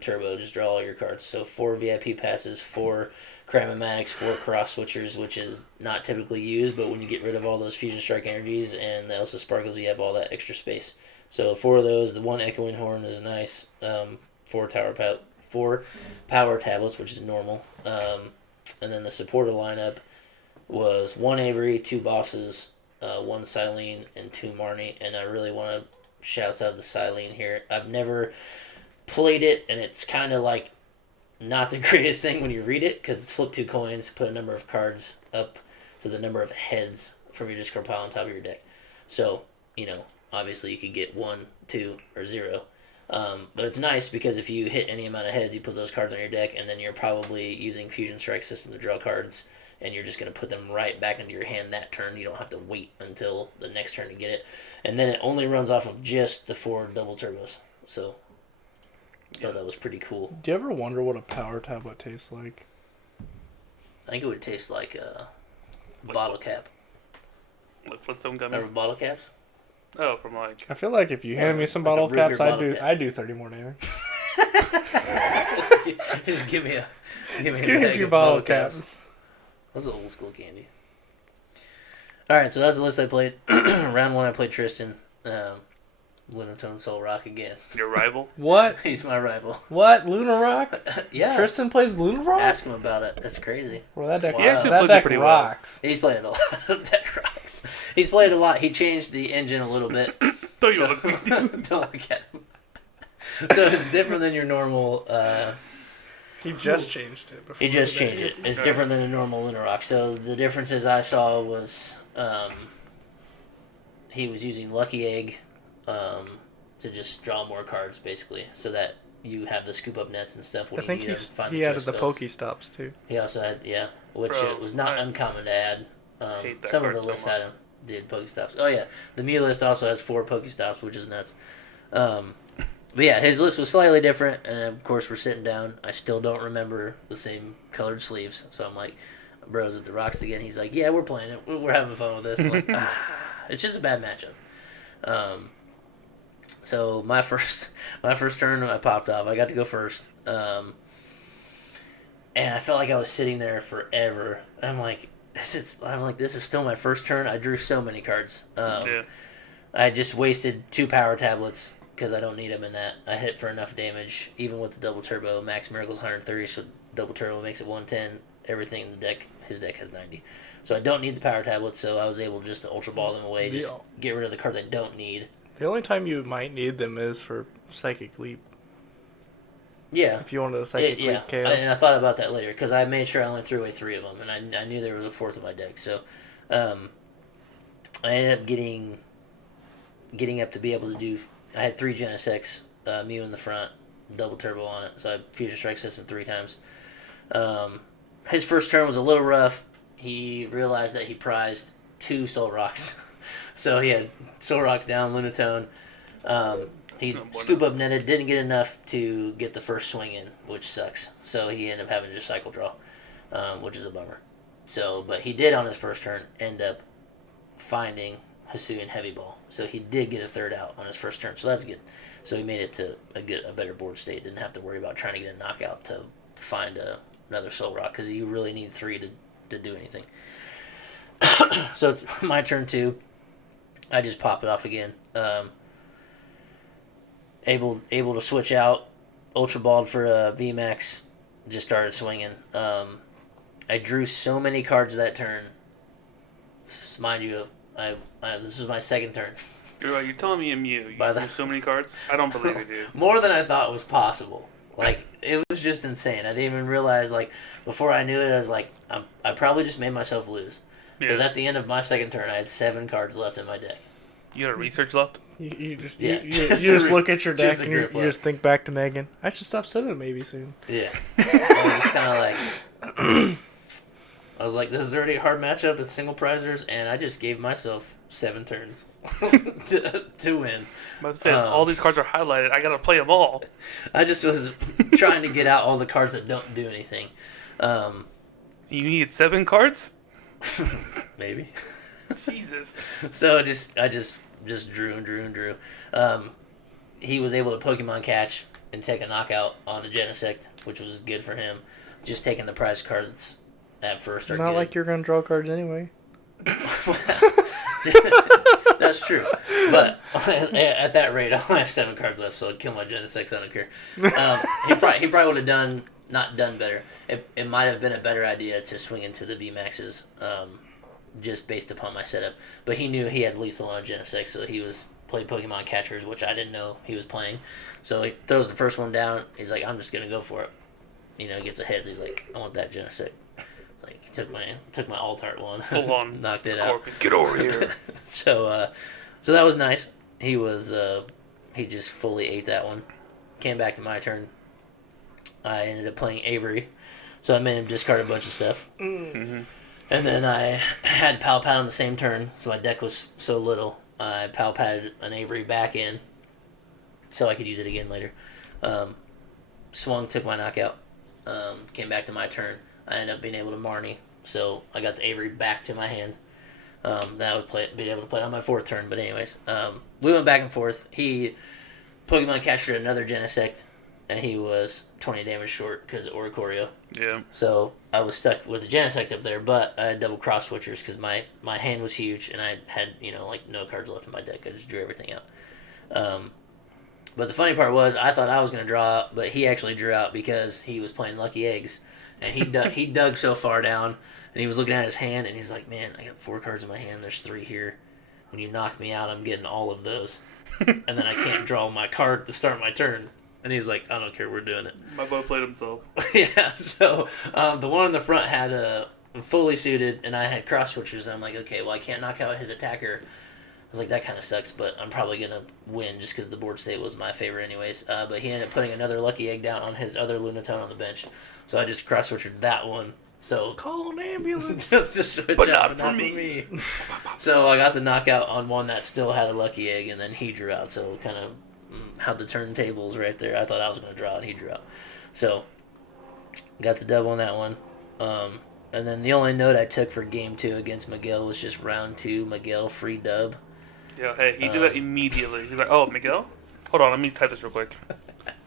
turbo. Just draw all your cards. So 4 VIP passes, 4 Cramomatics, 4 Cross Switchers, which is not typically used, but when you get rid of all those Fusion Strike Energies and the Elsa Sparkles, you have all that extra space. So 4 of those. The 1 Echoing Horn is nice. 4 Power Tablets, which is normal. And then the supporter lineup was 1 Avery, 2 Bosses, 1 Silene, and 2 Marnie. And I really want to shout out the Silene here. I've never played it, and it's kind of like not the greatest thing when you read it, because it's flip 2 coins, put a number of cards up to the number of heads from your discard pile on top of your deck. So, obviously you could get 1, 2, or 0. But it's nice because if you hit any amount of heads, you put those cards on your deck, and then you're probably using Fusion Strike System to draw cards, and you're just going to put them right back into your hand that turn. You don't have to wait until the next turn to get it. And then it only runs off of just the 4 double turbos. So I thought that was pretty cool. Do you ever wonder what a power tablet tastes like? I think it would taste like a bottle cap. Like Flintstone gummies? Remember bottle caps? Oh, from like... I feel like if you hand me some like a bottle root caps, beer bottle cap. I do 30 more damage. Just give me a few bottle caps. That was old school candy. Alright, so that's the list I played. Round 1 I played Tristan. Lunatone Soul Rock again. Your rival? What? He's my rival. What? Luna Rock? Yeah. Tristan plays Luna Rock? Ask him about it. That's crazy. Well, that deck, He actually that plays it deck pretty well. rocks. He's played a lot. That rocks. He's played a lot. He changed the engine a little bit. Don't you look at me. Don't look at him. So it's different than your normal... He just changed it. He just changed it. It's different than a normal Luna Rock. So the differences I saw was he was using Lucky Egg to just draw more cards, basically, so that you have the scoop up nets and stuff when I think you need them. Find he the added choice the spells. Pokestops, too. He also had, which Bro, it was not I uncommon to add. hate that Some of card the so lists much. had them. Did Pokestops. Oh, yeah. The Mew list also has 4 Pokestops, which is nuts. But yeah, his list was slightly different, and of course we're sitting down. I still don't remember the same colored sleeves, so I'm like, bro's at the rocks again. He's like, yeah, we're playing it. We're having fun with this. I'm like, it's just a bad matchup. So my first turn, I popped off. I got to go first. And and I felt like I was sitting there forever. I'm like, this is still my first turn. I drew so many cards. Yeah. I just wasted 2 power tablets because I don't need them in that. I hit for enough damage, even with the double turbo. Max Miracle's 130, so double turbo makes it 110. Everything in the deck, his deck has 90. So I don't need the power tablets, so I was able just to Ultra Ball them away, just get rid of the cards I don't need. The only time you might need them is for Psychic Leap. Yeah. If you wanted a Psychic Leap KO. And I thought about that later, because I made sure I only threw away 3 of them, and I knew there was a 4th of my deck. So I ended up getting up to be able to do... I had 3 Genesects, Mew in the front, double turbo on it, so I Future Strike system 3 times. His first turn was a little rough. He realized that he prized 2 Soul Rocks. So he had Soul Rocks down, Lunatone. He scoop up netted, didn't get enough to get the first swing in, which sucks. So he ended up having to just cycle draw, which is a bummer. So, but he did on his first turn end up finding Hisuian Heavy Ball. So he did get a 3rd out on his first turn, so that's good. So he made it to a better board state. Didn't have to worry about trying to get a knockout to find another Soul Rock, because you really need 3 to do anything. So it's my turn 2. I just pop it off again. Able to switch out. Ultra Balled for VMAX. Just started swinging. I drew so many cards that turn. Mind you, this was my 2nd turn. You're telling me a Mew. You drew so many cards? I don't believe it, dude. More than I thought was possible. Like, it was just insane. I didn't even realize, like, before I knew it, I was like, I probably just made myself lose. Because at the end of my 2nd turn, I had 7 cards left in my deck. You had a research left? You just look at your deck and you just think back to Megan. I should stop sending them maybe soon. Yeah. I was just kind of like... I was like, this is already a hard matchup. It's single prizers, and I just gave myself 7 turns to win. I'm saying, all these cards are highlighted. I got to play them all. I just was trying to get out all the cards that don't do anything. You need 7 cards? Maybe. Jesus. So I just drew and drew and drew. He was able to Pokemon catch and take a knockout on a Genesect, which was good for him. Just taking the prize cards at first are Not good. like you're going to draw cards anyway. That's true. But at that rate, I only have 7 cards left, so I'd kill my Genesects. I don't care. He probably would have not done better. It might have been a better idea to swing into the VMAXs, just based upon my setup. But he knew he had lethal on Genesect, so he played Pokemon catchers, which I didn't know he was playing. So he throws the first one down. He's like, I'm just gonna go for it. He gets ahead. He's like, I want that Genesect. It's like he took my Altart one, full on knocked it Scorpion. out. Get over here. So that was nice. He just fully ate that one. Came back to my turn. I ended up playing Avery, so I made him discard a bunch of stuff. Mm-hmm. And then I had Pal Pad on the same turn, so my deck was so little. I Pal Padded an Avery back in, so I could use it again later. Swung, took my knockout. Came back to my turn. I ended up being able to Marnie, so I got the Avery back to my hand. That I would be able to play it on my 4th turn, but anyways. We went back and forth. He Pokemon captured another Genesect, and he was 20 damage short because of Oricorio. Yeah. So I was stuck with the Genesect up there, but I had double cross switchers because my hand was huge, and I had no cards left in my deck. I just drew everything out. But the funny part was I thought I was going to draw out, but he actually drew out because he was playing Lucky Eggs, and he dug so far down, and he was looking at his hand, and he's like, man, I got 4 cards in my hand. There's 3 here. When you knock me out, I'm getting all of those, and then I can't draw my card to start my turn. And he's like, I don't care, we're doing it. My boy played himself. Yeah, so the one in the front had a fully suited, and I had cross switchers, and I'm like, okay, well, I can't knock out his attacker. I was like, that kind of sucks, but I'm probably going to win just because the board state was my favorite anyways. But he ended up putting another Lucky Egg down on his other Lunatone on the bench. So I just cross switched that one. So call an ambulance. just switch but out, not for me. So I got the knockout on one that still had a Lucky Egg, and then he drew out. So kind of how the turntables right there. I thought I was going to draw, and he drew out. So got the dub on that one. And then the only note I took for game 2 against Miguel was just round 2, Miguel free dub. Yeah, hey, he did that immediately. He's like, oh, Miguel? Hold on, let me type this real quick.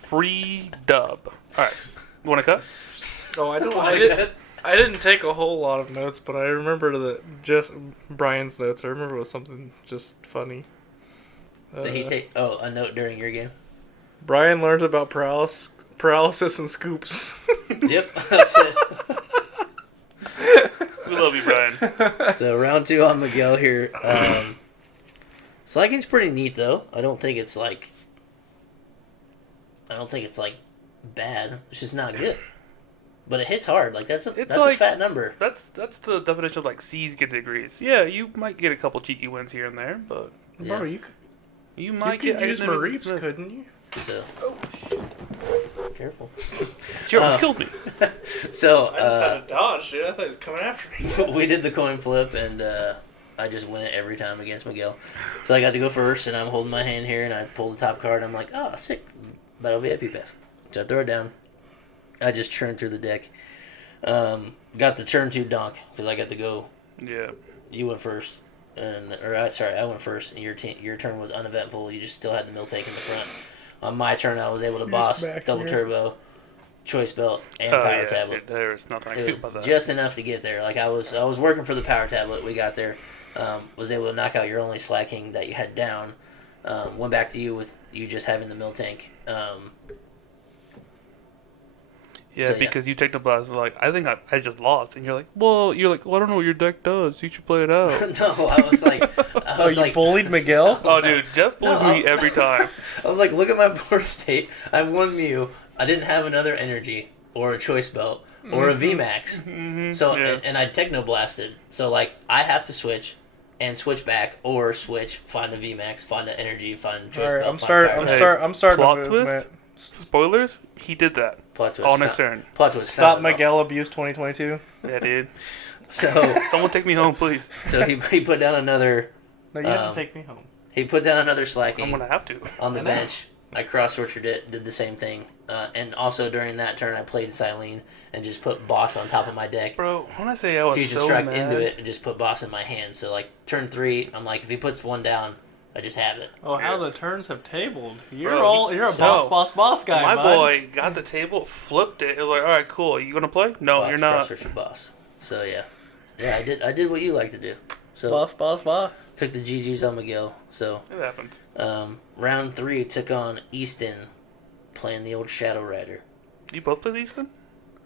Free dub. Alright. You want to cut? Oh, I don't. Oh I my didn't. God. I didn't take a whole lot of notes, but I remember that just Brian's notes. I remember it was something just funny. Did he take a note during your game? Brian learns about paralysis and scoops. Yep, that's it. We love you, Brian. So round 2 on Miguel here. Slacking's pretty neat though. I don't think it's like bad. It's just not good. But it hits hard. Like that's a fat number. That's the definition of like C's get degrees. Yeah, you might get a couple cheeky wins here and there, but Yeah. Bro, you might you could get use Mareeps, couldn't you? So careful. She almost killed me. So to dodge, dude. I thought he was coming after me. we did the coin flip, and I just win it every time against Miguel. So I got to go first, and I'm holding my hand here, and I pull the top card. And I'm like, oh, sick. Battle VIP pass. So I throw it down. I just churn through the deck. Got the turn 2 donk, because I got to go. Yeah. You went first. I went first, and your turn was uneventful. You just still had the mill tank in the front. On my turn, I was able to boss, double turbo, choice belt, and power tablet. There's nothing I can do about that. Just enough to get there. Like I was working for the power tablet. We got there. Was able to knock out your only slacking that you had down. Went back to you with you just having the mill tank. Yeah, because you take the blast like, I think I just lost, and you're like, well, I don't know what your deck does. You should play it out. No, I was like, bullied Miguel? Oh, dude, Jeff bullies me every time. I was like, look at my board state. I have 1 Mew. I didn't have another energy or a choice belt or a VMAX. So and I techno blasted. So like I have to switch and switch back or switch, find a VMAX, find an energy, find a choice belt. I'm starting Plot to twist. Spoilers. He did that. Plot twist. All next turn. Plot twist. Stop Miguel Abuse 2022. Yeah, dude. So someone take me home, please. So he put down another. No, you have to take me home. He put down another slacking. I'm gonna have to on the bench. I cross switched it, did the same thing, and also during that turn I played Silene and just put boss on top of my deck. Bro, when I say I was Fusion so strike mad into it and just put boss in my hand. So like turn 3, I'm like if he puts 1 down, I just have it. Oh, how the turns have tabled! You're a so, boss guy. My bud. boy got the table, flipped it. It was like, all right, cool. You gonna play? No, Boss, you're not. Cross switch and boss. So yeah, I did what you like to do. So boss. Took the GGs on Miguel. So It happens. round 3 took on Easton, playing the old Shadow Rider. You both play Easton?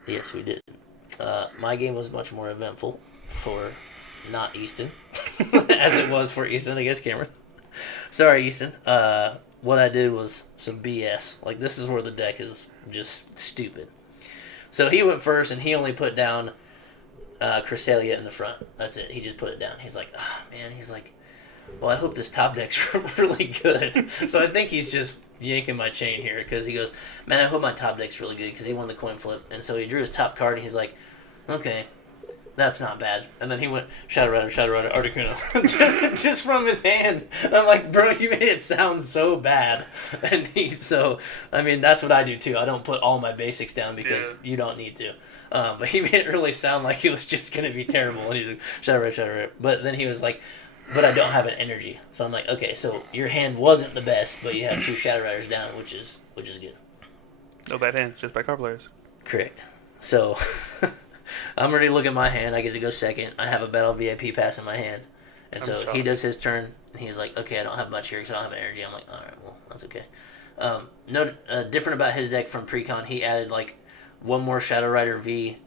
Yes, we did. My game was much more eventful for not Easton, as it was for Easton against Cameron. Sorry, Easton. What I did was some BS. Like, this is where the deck is just stupid. So he went first, and he only put down Cresselia in the front. That's it. He just put it down. He's like, oh, man. He's like, well, I hope this top deck's really good. So I think he's just yanking my chain here because he goes, man, I hope my top deck's really good because he won the coin flip. And so he drew his top card, and he's like, okay, that's not bad. And then he went, Shadow Rider, Articuno. just from his hand. And I'm like, bro, you made it sound so bad. And I mean, that's what I do too. I don't put all my basics down because you don't need to. But he made it really sound like it was just going to be terrible. And he was like, Shadow Rider. But then he was like, but I don't have an energy. So I'm like, okay, so your hand wasn't the best, but you have 2 Shadow Riders down, which is good. No bad hands, just bad card players. Correct. So I'm ready to look at my hand. I get to go second. I have a Battle VIP pass in my hand. And so he does his turn, and he's like, okay, I don't have much here because I don't have energy. I'm like, all right, well, that's okay. No, different about his deck from pre-con, he added like 1 more Shadow Rider V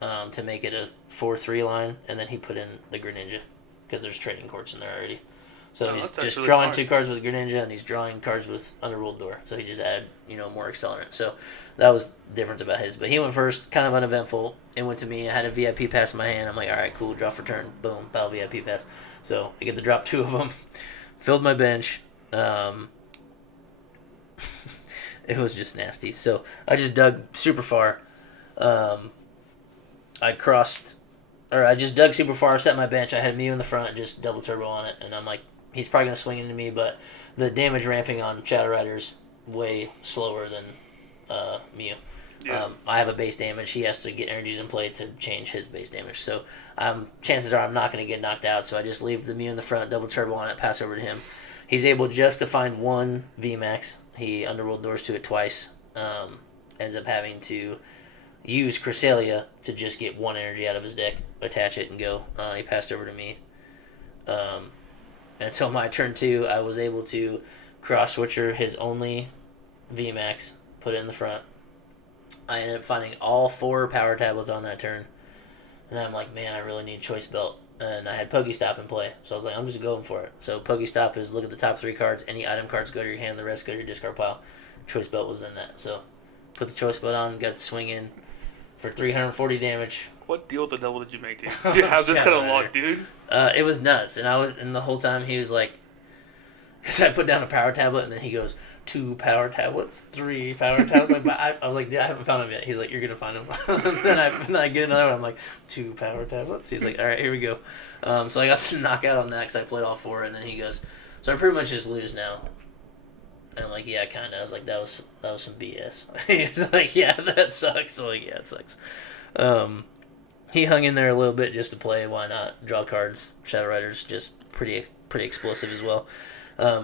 to make it a 4-3 line, and then he put in the Greninja because there's trading courts in there already. So he's just drawing smart. 2 cards with Greninja, and he's drawing cards with Underworld Door. So he just added, more accelerant. So that was the difference about his. But he went first, kind of uneventful. It went to me. I had a VIP pass in my hand. I'm like, all right, cool, draw for turn. Boom, battle VIP pass. So I get to drop 2 of them. Filled my bench. It was just nasty. So I just dug super far. I just dug super far, set my bench. I had Mew in the front, just double turbo on it. And I'm like, he's probably going to swing into me, but the damage ramping on Shadow Rider's way slower than Mew. Yeah. I have a base damage. He has to get energies in play to change his base damage. So chances are I'm not going to get knocked out. So I just leave the Mew in the front, double turbo on it, pass over to him. He's able just to find 1 VMAX. He Underworld Doors to it twice. Ends up having to use Cresselia to just get one energy out of his deck, attach it, and go. He passed over to me. And so my turn 2, I was able to cross switcher his only VMAX, put it in the front. I ended up finding all 4 power tablets on that turn. And then I'm like, man, I really need Choice Belt. And I had Pokestop in play. So I was like, I'm just going for it. So Pokestop is look at the top 3 cards. Any item cards go to your hand. The rest go to your discard pile. Choice Belt was in that. So put the Choice Belt on, got the swing in for 340 damage. What deal with the devil did you make, dude? Did you have this kind of luck, dude? It was nuts. And the whole time he was like, because I put down a power tablet and then he goes, 2 power tablets, 3 power tablets. Like, but I was like, yeah, I haven't found him yet. He's like, you're gonna find him. then I get another one. I'm like, 2 power tablets. He's like, all right, here we go. So I got to knock out on that because I played all 4. And then he goes, so I pretty much just lose now. And I'm like, yeah, kind of. I was like, that was some BS. He's like, yeah, that sucks. I'm like, yeah, it sucks. He hung in there a little bit just to play. Why not? Draw cards. Shadow Rider's just pretty explosive as well.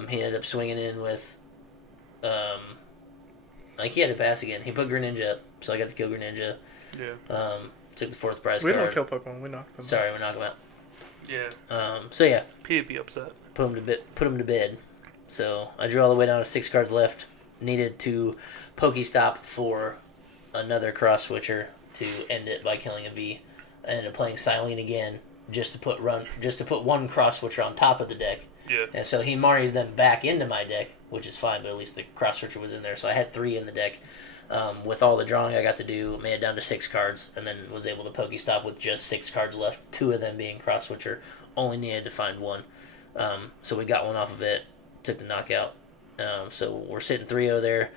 He ended up swinging in with. Like he had to pass again. He put Greninja up, so I got to kill Greninja. Yeah. Took the 4th prize We card. don't kill Pokemon. We knock them. Sorry, we knock him out. Yeah. So yeah. Pete'd be upset. Put him to bed. So I drew all the way down to 6 cards left. Needed to Pokestop for another cross switcher to end it by killing a V. I ended up playing Silene again just to put 1 cross switcher on top of the deck. Yeah. And so he Mari'd them back into my deck, which is fine, but at least the cross switcher was in there. So I had 3 in the deck. With all the drawing I got to do, made it down to 6 cards, and then was able to Pokestop with just 6 cards left, 2 of them being cross switcher. Only needed to find 1. So we got 1 off of it, took the knockout. So we're sitting 3-0 there.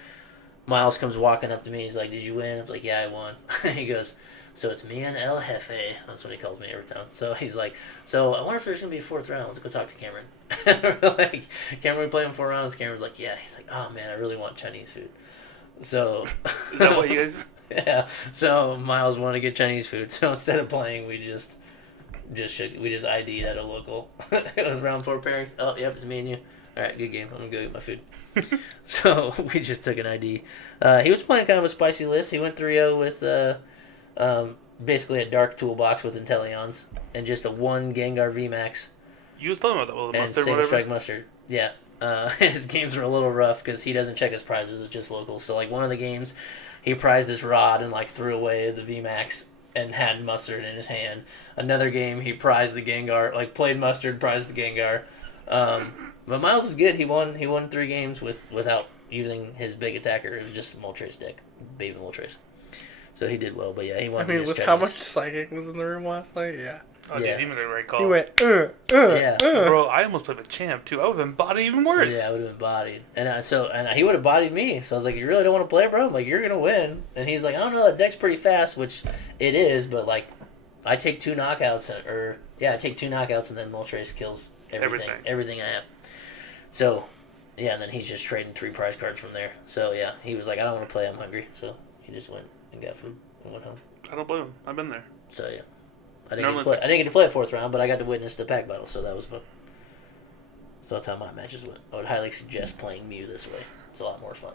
Miles comes walking up to me. He's like, did you win? I was like, yeah, I won. He goes, so it's me and El Jefe. That's what he calls me every time. So he's like, so I wonder if there's going to be a 4th round. Let's go talk to Cameron. We're like, Cameron, we play him 4 rounds. Cameron's like, yeah. He's like, oh, man, I really want Chinese food. So. Is that what you guys. Yeah. So Miles wanted to get Chinese food. So instead of playing, we just ID'd at a local. It was round 4 pairings. Oh, yep, it's me and you. All right, good game. I'm going to go get my food. So we just took an ID. He was playing kind of a spicy list. He went 3-0 with basically a dark toolbox with Inteleons and just a 1 Gengar VMAX. You was talking about that with the and mustard, Saber whatever. Strike Mustard. Yeah. His games were a little rough because he doesn't check his prizes. It's just locals. So, like, one of the games, he prized his rod and, like, threw away the VMAX and had Mustard in his hand. Another game, he prized the Gengar, like, played Mustard, prized the Gengar. But Miles is good. He won 3 games without using his big attacker. It was just a Moltres deck, baby Moltres. So he did well. But yeah, he won. I mean, with how much Psychic was in the room last night, yeah. Oh, Yeah. dude, he made the right call. He went, Yeah. Bro, I almost played with Champ, too. I would have been bodied even worse. Yeah, I would have been bodied. And he would have bodied me. So I was like, you really don't want to play, bro? I'm like, you're going to win. And he's like, I don't know, that deck's pretty fast, which it is, but, like, I take 2 knockouts, I take 2 knockouts, and then Moltres kills everything I have. So, yeah, and then he's just trading 3 prize cards from there. So, yeah, he was like, I don't want to play, I'm hungry. So he just went and got food and went home. I don't blame him. I've been there. So, yeah. I didn't get to play a 4th round, but I got to witness the pack battle, so that was fun. So that's how my matches went. I would highly suggest playing Mew this way. It's a lot more fun.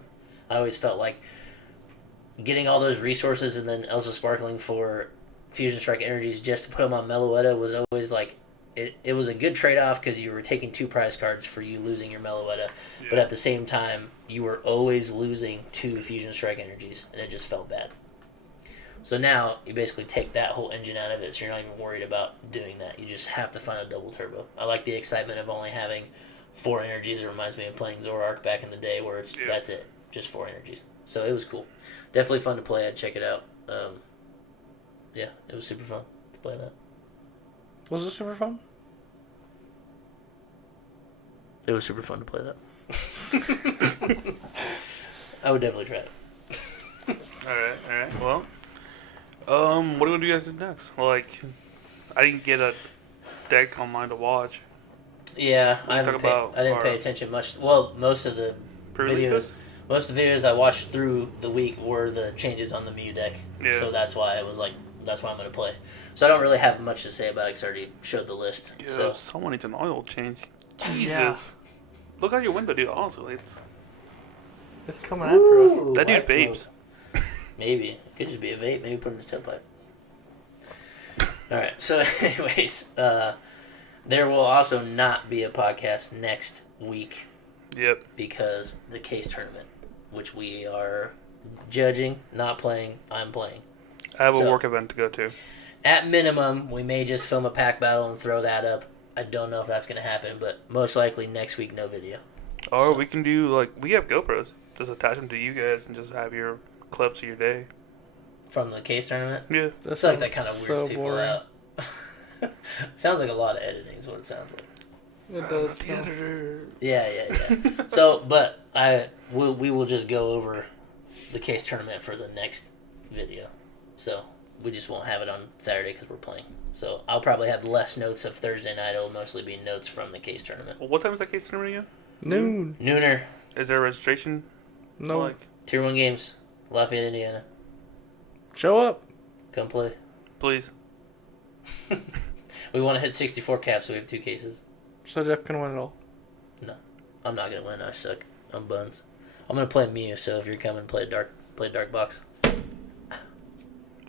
I always felt like getting all those resources and then Elsa Sparkling for Fusion Strike energies just to put them on Meloetta was always like, it was a good trade-off because you were taking 2 prize cards for you losing your Meloetta, but at the same time, you were always losing 2 Fusion Strike energies, and it just felt bad. So now, you basically take that whole engine out of it, so you're not even worried about doing that. You just have to find a double turbo. I like the excitement of only having 4 energies. It reminds me of playing Zoroark back in the day where that's it, just 4 energies. So it was cool. Definitely fun to play. I'd check it out. Yeah, it was super fun to play that. Was it super fun? It was super fun to play that. I would definitely try it. Alright. Well, what do you guys do next? Like, I didn't get a deck online to watch. Yeah, I didn't pay attention much. Well, most of the videos I watched through the week were the changes on the Mew deck. Yeah. So that's why I was like, that's why I'm going to play. So I don't really have much to say about it because I already showed the list. Yeah, so someone needs an oil change. Jesus. Yeah. Look out your window, dude. Honestly, It's coming after us. that dude babes. Maybe. It could just be a vape. Maybe put it in the tailpipe. Alright, so anyways, there will also not be a podcast next week. Yep. Because the case tournament, which we are judging, not playing, I'm playing. I have a work event to go to. At minimum, we may just film a pack battle and throw that up. I don't know if that's going to happen, but most likely next week, no video. Or we can do, we have GoPros. Just attach them to you guys and just have your clips of your day. From the case tournament? Yeah. I feel like that kind of weirds so people boring. out. Sounds like a lot of editing is what it sounds like. It does. The editor. Yeah. So, but we will just go over the case tournament for the next video. So, we just won't have it on Saturday because we're playing. So, I'll probably have less notes of Thursday night. It'll mostly be notes from the case tournament. Well, what time is that case tournament again? Noon. Nooner. Is there a registration? No. Tier 1 games. Lafayette, Indiana. Show up. Come play. Please. We want to hit 64 caps, so we have 2 cases. So Jeff can win it all. No. I'm not going to win. I suck. I'm buns. I'm going to play Mew, so if you're coming, play dark box.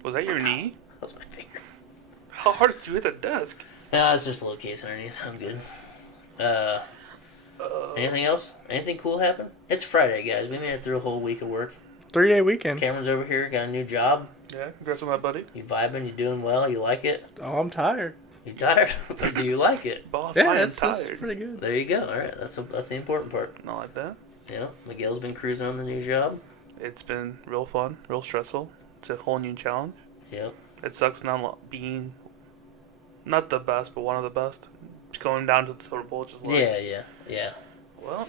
Was that your knee? That was my finger. How hard did you hit the desk? No, it's just a little case underneath. I'm good. Anything else? Anything cool happen? It's Friday, guys. We made it through a whole week of work. 3-day weekend. Cameron's over here, got a new job. Yeah, congrats on that, buddy. You vibing? You doing well? You like it? Oh, I'm tired. You tired? Do you like it? Boss, Yeah, I am that's tired. pretty good. There you go. All right, that's the important part. Not like that. You know, Miguel's been cruising on the new job. It's been real fun, real stressful. It's a whole new challenge. Yep. It sucks not being not the best, but one of the best. Just going down to the total bowl, just like Yeah. well,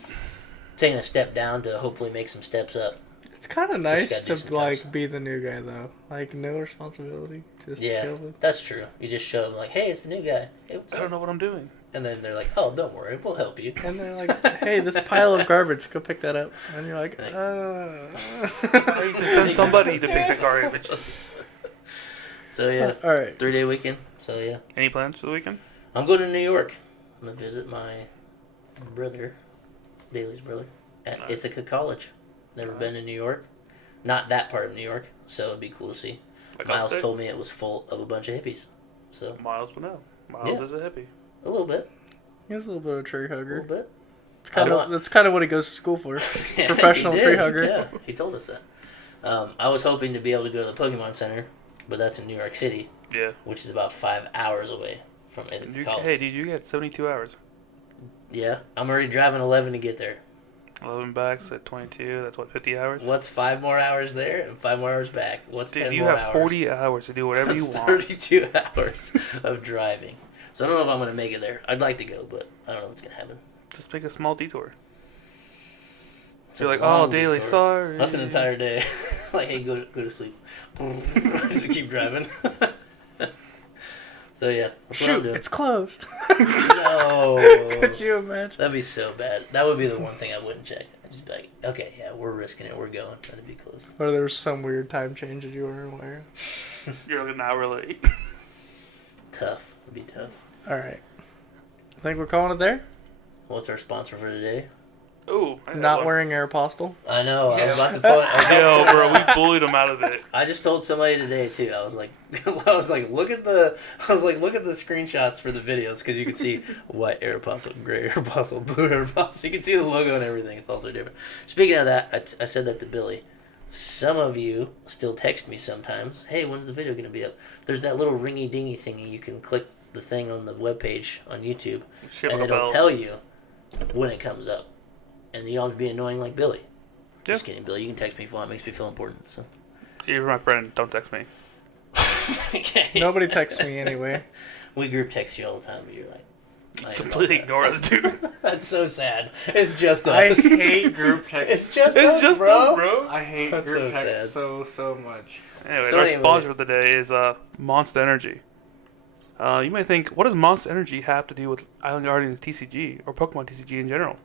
Taking a step down to hopefully make some steps up. It's kind of you nice gotta do to sometimes. be the new guy though. No responsibility. Just Yeah, chilling. that's true. You just show them like, hey, it's the new guy. Hey, what's I up? don't know what I'm doing. And then they're like, oh, don't worry, we'll help you. And they're like, "Hey, this pile of garbage, go pick that up." And you're like, I used to send somebody to pick the garbage. So yeah, All right. 3-day weekend. So yeah, Any plans for the weekend? I'm going to New York. I'm gonna visit my brother, Daly's brother, at Nice. Ithaca College. Never been to New York, not that part of New York, so it'd be cool to see. Like Miles upstate? told me it was full of a bunch of hippies, so Miles would know. Miles Yeah. is a hippie. a little bit, He's a little bit of a tree a hugger. little bit. That's kind of what he goes to school for. Yeah, Professional he did. tree hugger. Yeah, he told us that. I was hoping to be able to go to the Pokemon Center, but that's in New York City, Yeah. which is about 5 hours away from Ithaca College. Hey, dude, you got 72 hours. Yeah, I'm already driving 11 to get there. 11 backs at 22. That's what, 50 hours? What's 5 more hours there and 5 more hours back? What's Dude, 10 you more have hours? 40 hours to do whatever you That's want. 32 hours of driving. So I don't know if I'm going to make it there. I'd like to go, but I don't know what's going to happen. Just make a small detour. It's You're a like, oh, long Daily, detour. sorry. That's an entire day. Like, hey, go to sleep. Just keep driving. So yeah, that's what I'm Shoot, doing. it's closed. No. Could you imagine? That'd be so bad. That would be the one thing I wouldn't check. I'd just be like, okay, yeah, we're risking it. We're going. That'd be close. Or there was some weird time change that you were aware of. You're like an hour late. Tough. It'd be tough. All right. I think we're calling it there. What's our sponsor for today? Ooh. Not wearing Aeropostale. I know. I was Yeah. about to put. Yo, bro, we bullied him out of it. I just told somebody today too. I was like, look at the screenshots for the videos because you can see white Aeropostale, gray Aeropostale, blue Aeropostale. You can see the logo and everything. It's all so different. Speaking of that, I said that to Billy. Some of you still text me sometimes. Hey, when's the video gonna be up? There's that little ringy dingy thingy. You can click the thing on the webpage on YouTube, Ship and a it'll bell. tell you when it comes up. And you don't have to be annoying like Billy. Yeah. Just kidding, Billy. You can text me if you want. It makes me feel important. So. You're my friend. Don't text me. Okay. Nobody texts me anyway. We group text you all the time, but you're like, I Completely ignore us, dude. That's so sad. It's just us. I hate group texts. It's just It's us, just bro. us, bro. I hate That's group so texts sad. so much. Anyways, So our anyway. sponsor for the day is Monster Energy. You might think, what does Monster Energy have to do with Island Guardians TCG or Pokemon TCG in general?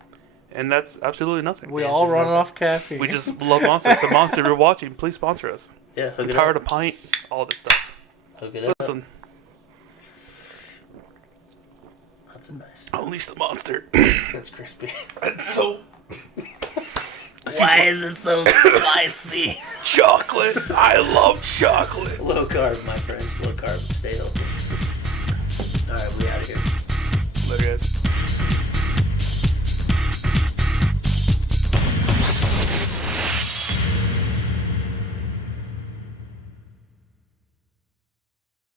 And that's absolutely nothing. We The all answer's run nothing. off caffeine. We just love Monster. So Monster, if you're watching, please sponsor us. Yeah, hook I'm it tired up. of pint, all this stuff. Hook it up. Listen, That's a nice. unleash the monster. That's crispy. That's so. Yeah, Why is it so spicy? Chocolate. I love chocolate. Low carb, my friends. Low carb. Stay healthy.